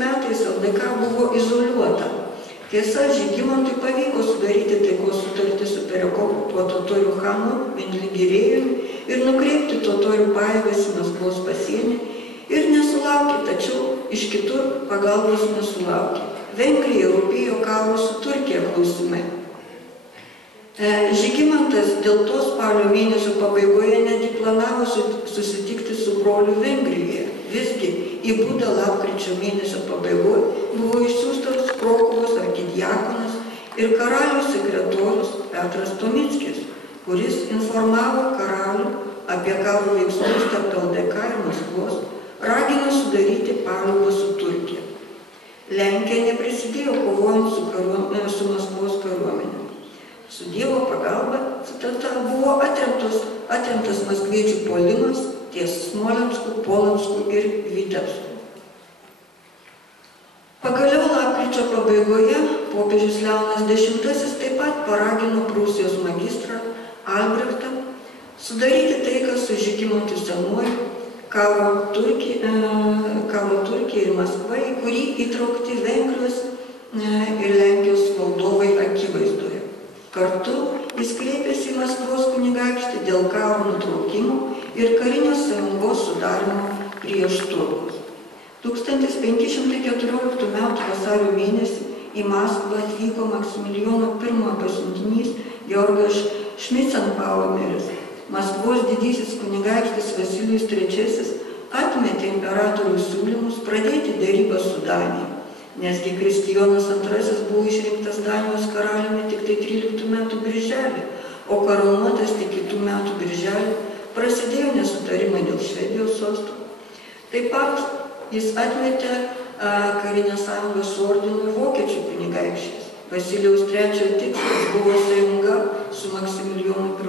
metais LDK buvo izoliuota. Tiesa, Žygimantui pavyko sudaryti taikos sutartį su pereokupuoto totorių chanu Mindligirėjumi ir nukreipti totorių pajėgas į Maskvos pasienį ir nesulaukė, tačiau iš kitur pagalbos nesulaukė. Vengrijai rūpėjo karo su Turkija klausimai. Žygimantas dėl to spalio mėnesio pabaigoje netgi planavo susitikti su broliu Vengrijoje. Visgi į Budą lapkričio mėnesio pabaigoje buvo išsiųstas Krokuvos arkidiakonas ir karaliaus sekretorius Petras Tomickis, kuris informavo karalių apie karo veiksmus tarp LDK ir Maskvos, ragino sudaryti paliaubą su Turkija. Lenkija neprisidėjo kovojant su Maskvos kariuomenė. Su Dievo pagalba, citata, buvo atremtas maskviečių puolimas ties Smolenskų, Polonsku ir Vitebsku. Pagaliau lapkričio pabaigoje popiežius Leonas X taip pat paragino Prūsijos magistrą Albrechtą sudaryti taiką su Žygimantu Senuoju, karo Turkija ir Maskva, į kurį įtraukti Vengrijos ir Lenkijos valdovai akivaizdoje. Kartu jis kreipėsi į Maskvos kunigaikštį dėl karo nutraukimo ir karinės sąjungos sudarimo prieš turkus. 1514 m. vasario mėnesį į Maskvą atvyko Maksimilijono I pasiuntinys Georgas Šmicenpaueris. Maskvos didysis kunigaikštis Vasilijus III atmetė imperatoriaus siūlymus pradėti derybas su Danija, nesgi Kristijonas II buvo išrinktas Danijos karaliumi tik tai 13 metų birželį, o karūnuotas tik kitų metų birželį prasidėjo nesutarimai dėl Švedijos sostų. Taip pat jis atmetė karinę sąjungą su ordinu ir vokiečių kunigaikščiais. Vasilijaus III tikslas buvo sąjunga su Maksimilijonu I.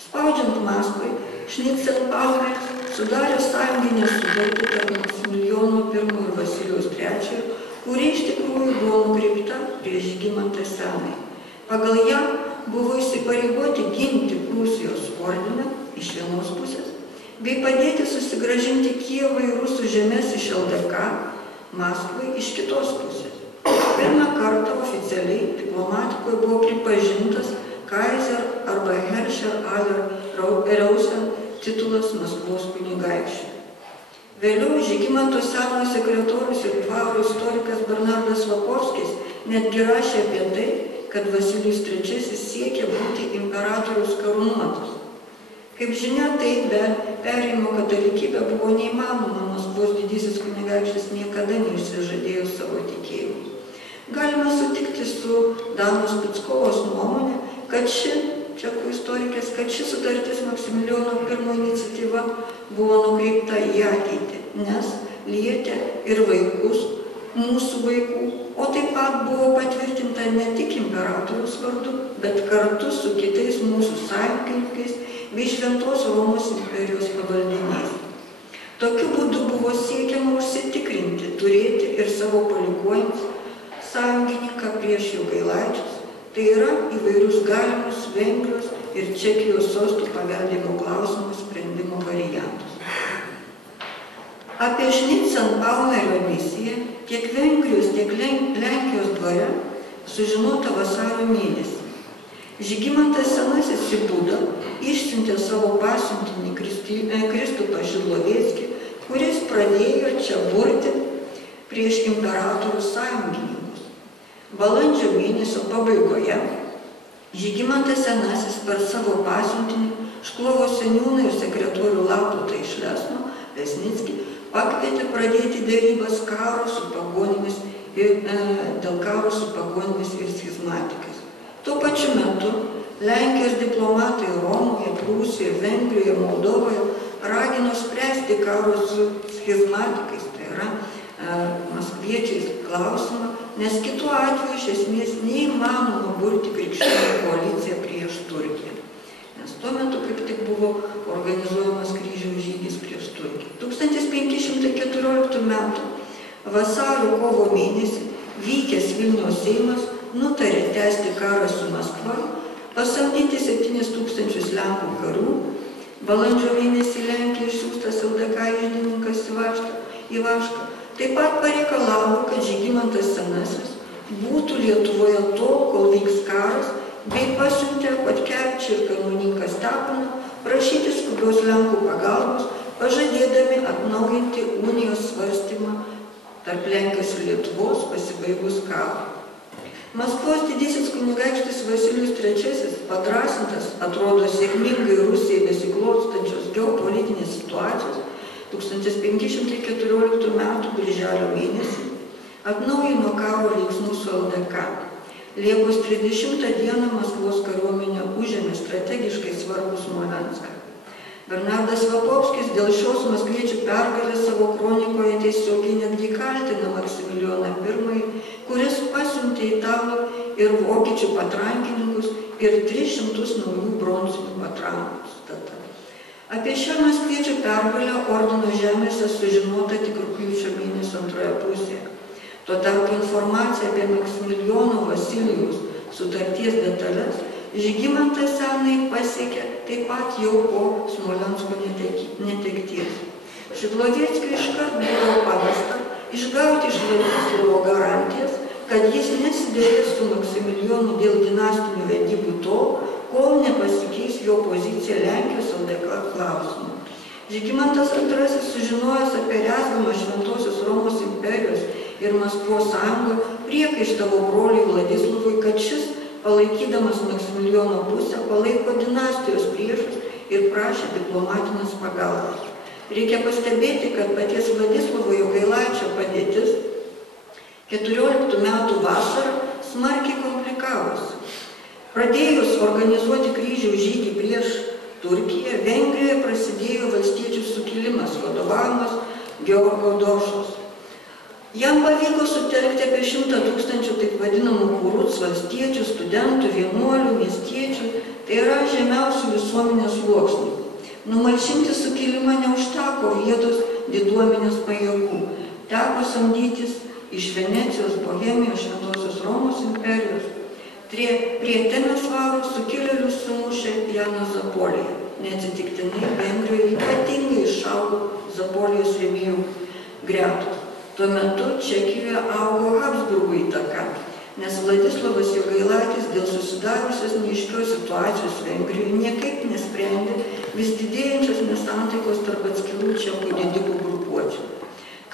Spaudžiant Maskvai, Šnicenpaueris sudarė sąjunginę sutartį tarp Maksimilijono I ir Vasilijaus III, kuri iš tikrųjų buvo nukreipta prieš Žygimantą Senąjį. Pagal ją buvo įsipareigoti ginti Prūsijos ordiną iš vienos pusės, bei padėti susigrąžinti Kijevą ir rusų žemės iš LDK Maskvai iš kitos pusės. Pirmą kartą oficialiai diplomatikoje buvo pripažintas Kaiser arba Herrscher aller Russen titulas Maskvos kunigaikščių. Vėliau Žygimanto Senojo sekretorius ir dvaro istorikas Bernardas Vakovskis netgi rašė apie tai, kad Vasilijus III siekė būti imperatoriaus karūnuotas. Kaip žinia, tai be perėjimo katalikybę buvo neįmanoma, Maskvos didysis kunigaikštis niekada neišsižadėjo savo tikėjimų. Galima sutikti su Danos Pickovos nuomonė, kad čekų istorikės, kad ši sutartis Maksimilijono I iniciatyva buvo nukreipta į ateitį, nes lietė ir vaikus, mūsų vaikų, o taip pat buvo patvirtinta ne tik imperatoriaus vardu, bet kartu su kitais mūsų sąjungininkais bei Šventos Romos imperijos pavaldiniais. Tokiu būdu buvo siekiama užsitikrinti, turėti ir savo palikuojams sąjungininką prieš Jogailaičius, tai yra įvairius galimus Vengrijos ir Čekijos sostų paveldėjimo klausimų sprendimo variantus. Apie Šnicenpauerio misiją tiek Vengrijos, tiek Lenkijos dvare sužinota vasario mėnesį. Žygimantas Senasis į Budą išsiuntė savo pasiuntinį Kristupą Šidloveckį, kuris pradėjo čia burti prieš imperatorių sąjungininkus. Balandžio mėnesio pabaigoje Žygimantas Senasis per savo pasiuntinį Šklovo seniūną ir sekretorių Laputą iš Lesno, Lesnickį, pakvietė pradėti derybas dėl karo su pagonimis ir schizmatikais. Tuo pačiu metu Lenkijos diplomatai Romoje, Prūsijoje, Vengrijoje, Moldovoje ragino spręsti karo su schizmatikais, tai yra maskviečiais klausimą, nes kitu atveju iš esmės neįmanoma burti krikščionių koaliciją prieš Turkiją. Nes tuo metu kaip tik buvo organizuojamas kryžiaus žygis prieš Turkiją. 1514 m. vasario-kovo mėnesį vykęs Vilniaus Seimas nutarė tęsti karą su Maskva, pasamdyti 7000 Lenkų karių. Balandžio mėnesį Lenkija išsiųstas LDK iždininkas į Vašką taip pat pareikalavo, kad Žygimantas Senasis būtų Lietuvoje tol, kol vyks karas, bei pasiuntė Chodkevičių ir kanauninką Steponą prašyti skubios Lenkų pagalbos, pažadėdami atnaujinti unijos svarstymą tarp Lenkijos ir Lietuvos pasibaigus karui. Maskvos didysis kunigaikštis Vasilijus III, padrasintas, atrodo sėkmingai Rusijai besiklostančios geopolitinės situacijos, 1514 m. birželio mėnesį atnaujino karo veiksmus su LDK. Liepos 30 dieną Maskvos kariuomenė užėmė strategiškai svarbų Smolenską. Bernardas Vapovskis dėl šios maskviečių pergalės savo kronikoje tiesiogiai netgi kaltina Maksimilijoną I, kuris pasiuntė italų ir vokiečių patrankininkus ir 300 naujų bronzinių patrankų. Apie šią maskviečių pergalę ordino žemėse sužinota tik rugpjūčio mėnesio antroje pusėje. Tuo tarpu informacija apie Maksimilijono Vasilijaus sutarties detalės Žygimantą Senąjį pasiekė taip pat jau po Smolensko netekties. Šidloveckiui iškart buvo pavesta išgauti iš Vladislovo garantijas, kad jis nesidės su Maksimilijonu dėl dinastinių vedybų tol, kol nepasikeis jo pozicija Lenkijos LDK klausimu. Žygimantas II, sužinojęs apie rezgamą Šventosios Romos imperijos ir Maskvos sąjungą, priekaištavo broliui Vladislovui, kad šis, palaikydamas Maksimilijono pusę, palaiko dinastijos priešus ir prašė diplomatinės pagalbos. Reikia pastebėti, kad paties Vladislovo Jogailaičio padėtis 14 metų vasarą smarkiai komplikavosi. Pradėjus organizuoti kryžiaus žygį prieš Turkiją, Vengrijoje prasidėjo valstiečių sukilimas, vadovaujamas Georgo Došos. Jam pavyko sutelkti apie 100 000 taip vadinamų kuruc valstiečių, studentų, vienuolių, miestiečių, tai yra žemiausių visuomenės sluoksnių. Numalšinti sukilimą neužteko vietos diduomenės pajėgų. Teko samdytis iš Venecijos, Bohemijos, Šventosios Romos imperijos. Prie Temesvaro sukilėlius sumušė Janas Zapolija. Neatsitiktinai Vengrijoje ypatingai išaugo Zapolijos rėmėjų gretos. Tuo metu Čekijoje augo Habsburgų įtaka, nes Vladislovas Jogailaitis dėl susidariusios neaiškios situacijos Vengrijoje niekaip nesprendė vis didėjančios nesantaikos tarp atskirų čekų didikų grupuočių.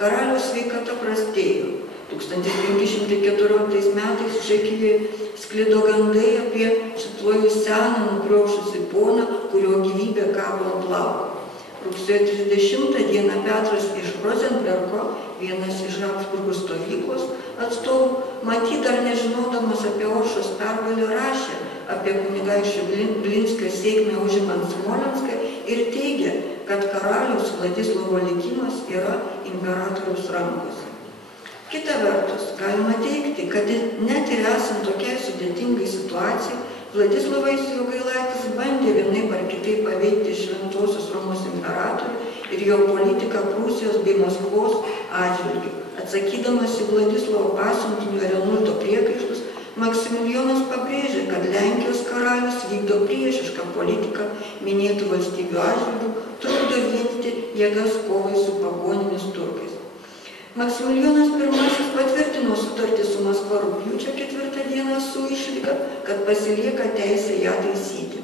Karaliaus sveikata prastėjo. 1514 metais Čekijoje sklido gandai apie šituojų seną nukriošusį poną, kurio gyvybė kabo ant lauko. Rugsėjo 30 dieną Petras iš Rozenbergo, vienas iš Habsburgų stovyklos atstovų, matyt dar nežinodamas apie Oršos pergalę, rašė apie kunigaikščio Glinskio sėkmę užimant Smolenską ir teigė, kad karaliaus Vladislovo likimas yra imperatoriaus rankose. Kita vertus, galima teigti, kad net ir esant tokiai sudėtingai situacijai, Vladislovas Jogailaitis bandė vienaip ar kitaip paveikti Šventosios Romos imperatorių ir jo politiką Prūsijos bei Maskvos atžvilgiu. Atsakydamas į Vladislovo pasiuntinio Renulto priekaištus, Maksimilijonas pabrėžė, kad Lenkijos karalius vykdo priešišką politiką minėtų valstybių atžvilgių, trukdo vienyti jėgas kovai su pagonimis turkais. Maksimilijonas I patvirtino sutartį su Maskva rugpjūčio 4 dieną su išlyga, kad pasilieka teisė ją taisyti.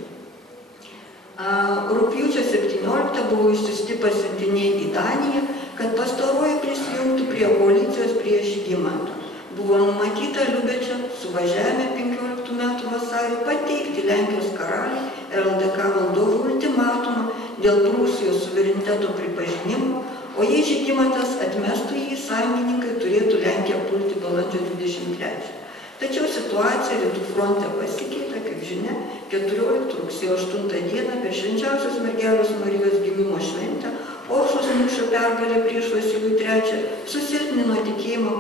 Rugpjūčio 17 buvo išsiųsti pasiuntiniai į Daniją, kad pastaroji prisijungtų prie koalicijos prieš Žygimantą. Buvo numatyta Liubečio suvažiavime 15 metų vasarį pateikti Lenkijos karaliui ir LDK valdovų ultimatumą dėl Prūsijos suvereniteto pripažinimo, o jei Žygimantas atmestų jį, sąjungininkai turėtų Lenkiją pulti balandžio 23. Tačiau situacija rytų fronte pasikeitė, kaip žinia, 14 rugsėjo 8 dieną per švenčiausios mergelės Marijos gimimo šventę Oršos mūšio pergalė prieš Vasilijų III susilpnino tikėjimą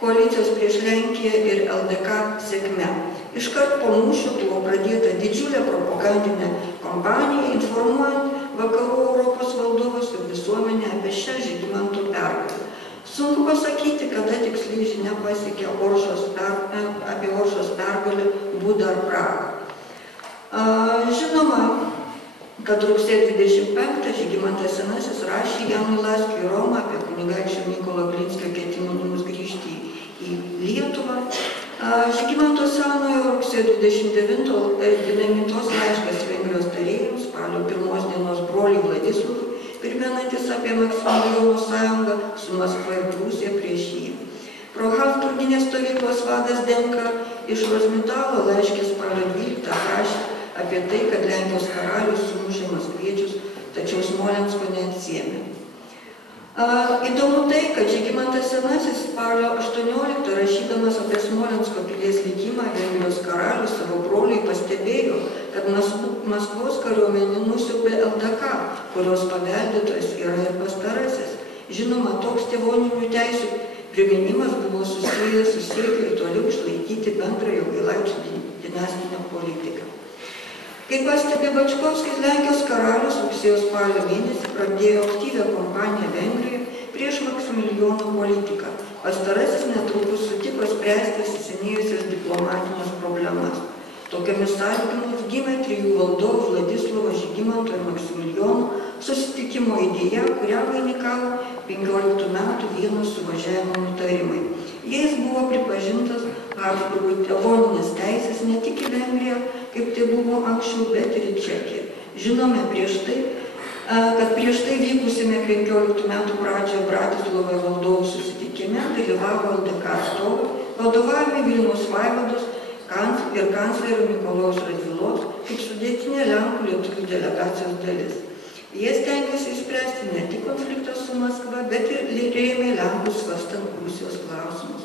koalicijos prieš Lenkiją ir LDK sėkme. Iškart po mūšio buvo pradėta didžiulė propagandinė kampanija, informuojant vakarų Europos valdovus ir visuomenę apie šią Žygimanto pergalę. Sunku pasakyti, kada tiksliai žinia pasiekė apie Oršos pergalę Budą ar Prahą. Žinoma, kad rugsėjo 25 Žygimantas Senasis rašė Janui Laskiui Romą apie kunigaikščio kardinolo Glinskio ketinimus grįžti į Lietuvą. Žygimanto Senojo rugsėjo 29 laiškas Vengrijos tarėjams, spalio 1 dienos broliui Vladislovui, primenantis apie Maksimilijono sąjungą su Maskva ir Prūsija prieš jį. Pro Habsburginės stovyklos vadas Denka iš Rozmitalo laiškė spalio 12 rašė apie tai, kad Lenkijos karalius sumušė maskviečius, tačiau Smolensko neatsiėmė. Įdomu tai, kad Žygimantas Senasis spalio 18 rašydamas apie Smolensko pilies likimą Vengrijos karalius savo broliui pastebėjo, kad Maskvos kariuomenė nusiaubė LDK, kurios paveldėtojas yra ir pastarasis. Žinoma, toks tėvoninių teisių priminimas buvo susijęs su siekiu ir toliau išlaikyti bendrą Jogailaičių dinastinę politiką. Kaip pastebė Bačkovskis, Lenkijos karalius rugsėjo spalio mėnesį pradėjo aktyvią kampaniją Vengrijoje prieš Maksimilijono politiką. Pastarasis netrukus sutiko spręsti įsisenėjusias diplomatinės problemas. Tokiamis sąlygomis gimė trijų valdovų Vladislovo, Žygimanto ir Maksimilijono susitikimo idėja, kurią vainikavo 15 metų Vienos suvažiavimo nutarimai. Jais buvo pripažintas Habsburgų tėvoninės teisės ne tik į Vengriją, kaip tai buvo anksčiau, bet ir į Čekiją. Žinome kad prieš tai vykusime 15 metų pradžioje Bratislovoje valdovų susitikime dalyvavo LDK atstovai, vadovavome Vilniaus vaivados ir kanclerio Mikalojaus Radvilos kaip sudėtinė Lenkų lietuvių delegacijos dalis. Jie stengiasi išspręsti ne tik konfliktą su Maskva, bet ir rėmė Lenkus svarstant Prūsijos klausimus.